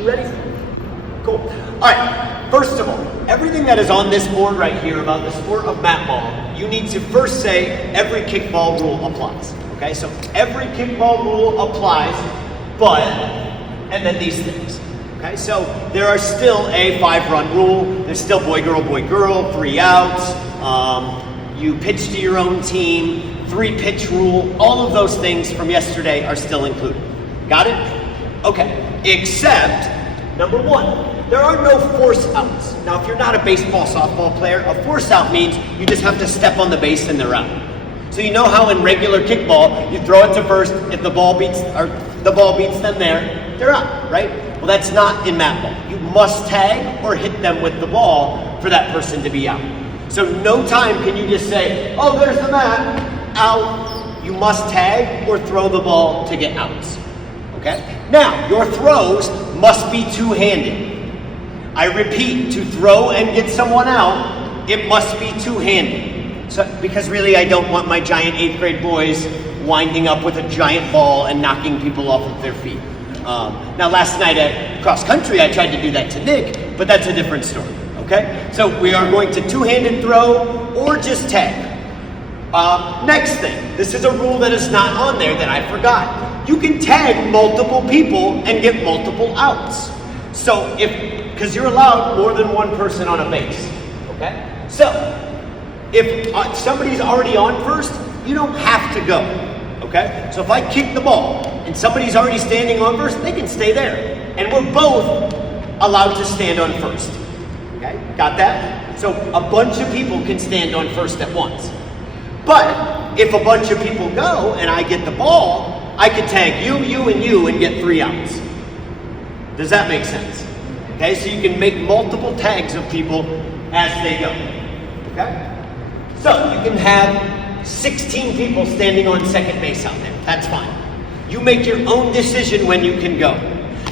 You ready? Cool. All right, first of all, everything that is on this board right here about the sport of Matball, you need to first say every kickball rule applies. Okay, so every kickball rule applies, but, and then these things. Okay, so there are still a 5-run rule. There's still boy, girl, 3 outs. You pitch to your own team, 3-pitch rule. All of those things from yesterday are still included. Got it? Okay, except number 1, there are no force outs. Now, if you're not a baseball, softball player, a force out means you just have to step on the base and they're out. So you know how in regular kickball, you throw it to first, if the ball beats them there, they're out, right? Well, that's not in Matball. You must tag or hit them with the ball for that person to be out. So no time can you just say, oh, there's the mat, out. You must tag or throw the ball to get outs, okay? Now, your throws must be two-handed. I repeat, to throw and get someone out, it must be two-handed. So, because really I don't want my giant 8th grade boys winding up with a giant ball and knocking people off of their feet. Now last night at cross country I tried to do that to Nick, but that's a different story, okay? So we are going to two-handed throw or just tag. Next thing, this is a rule that is not on there that I forgot. You can tag multiple people and get multiple outs. So because you're allowed more than one person on a base, okay? So if somebody's already on first, you don't have to go, okay? So if I kick the ball and somebody's already standing on first, they can stay there. And we're both allowed to stand on first, okay? Got that? So a bunch of people can stand on first at once. But if a bunch of people go and I get the ball, I can tag you, and you and get 3 outs. Does that make sense? Okay, so you can make multiple tags of people as they go, okay? So you can have 16 people standing on second base out there. That's fine. You make your own decision when you can go.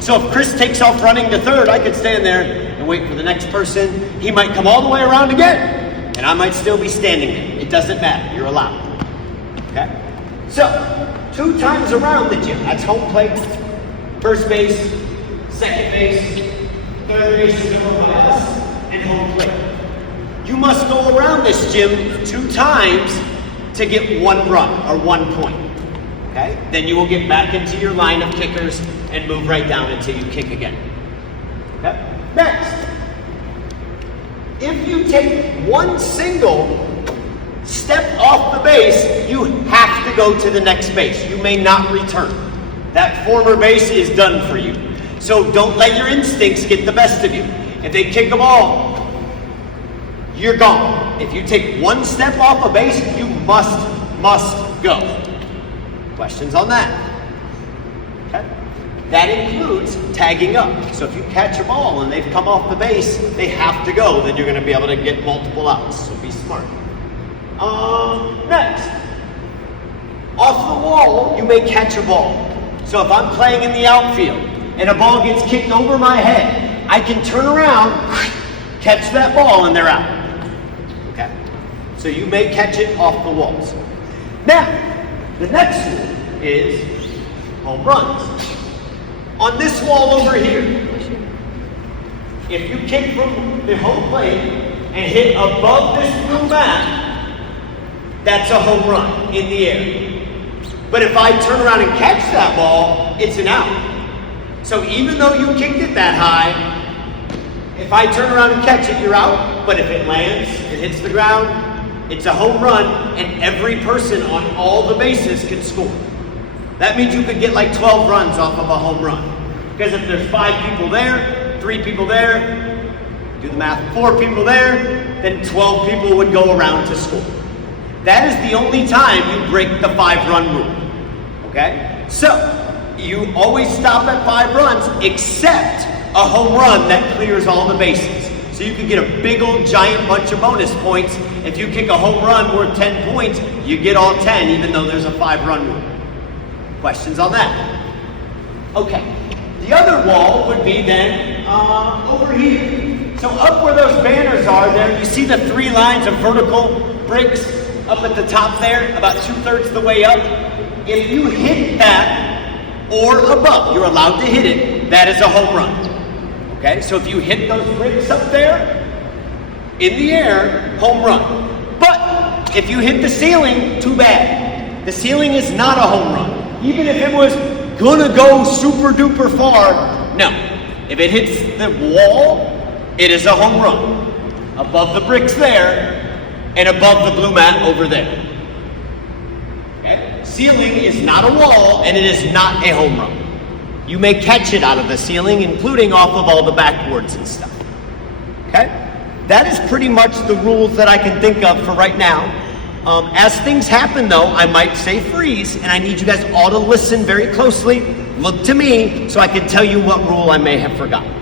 So if Chris takes off running to third, I could stand there and wait for the next person. He might come all the way around again, and I might still be standing there. It doesn't matter. You're allowed. Okay? So 2 times around the gym. That's home plate, first base, second base, third base is over by us, and home plate. You must go around this gym 2 times to get 1 run or 1 point. Okay? Then you will get back into your line of kickers and move right down until you kick again. Okay? Next, if you take 1 single step off the base, you have to go to the next base. You may not return. That former base is done for you. So don't let your instincts get the best of you. If they kick a ball, you're gone. If you take 1 step off a base, you must go. Questions on that? Okay. That includes tagging up. So if you catch a ball and they've come off the base, they have to go. Then you're going to be able to get multiple outs. So be smart. Next, off the wall, you may catch a ball. So if I'm playing in the outfield and a ball gets kicked over my head, I can turn around, catch that ball, and they're out. Okay? So you may catch it off the walls. Now, the next rule is home runs. On this wall over here, if you kick from the home plate and hit above this blue mat, that's a home run in the air. But if I turn around and catch that ball, it's an out. So even though you kicked it that high, if I turn around and catch it, you're out. But if it lands, it hits the ground, it's a home run, and every person on all the bases can score. That means you could get like 12 runs off of a home run. Because if there's 5 people there, 3 people there, do the math, 4 people there, then 12 people would go around to score. That is the only time you break the 5-run rule. Okay? So, you always stop at 5 runs except a home run that clears all the bases. So you can get a big old giant bunch of bonus points. If you kick a home run worth 10 points, you get all 10 even though there's a 5-run rule. Questions on that? Okay. The other wall would be then over here. So up where those banners are there, you see the 3 lines of vertical bricks up at the top there, about 2/3 of the way up. If you hit that or above, you're allowed to hit it, that is a home run. Okay, so if you hit those bricks up there, in the air, home run. But if you hit the ceiling, too bad. The ceiling is not a home run. Even if it was gonna go super duper far, no. If it hits the wall, it is a home run. Above the bricks there, and above the blue mat over there. Okay? Ceiling is not a wall, and it is not a home run. You may catch it out of the ceiling, including off of all the backboards and stuff. Okay? That is pretty much the rules that I can think of for right now. As things happen though, I might say freeze, and I need you guys all to listen very closely, look to me, so I can tell you what rule I may have forgotten.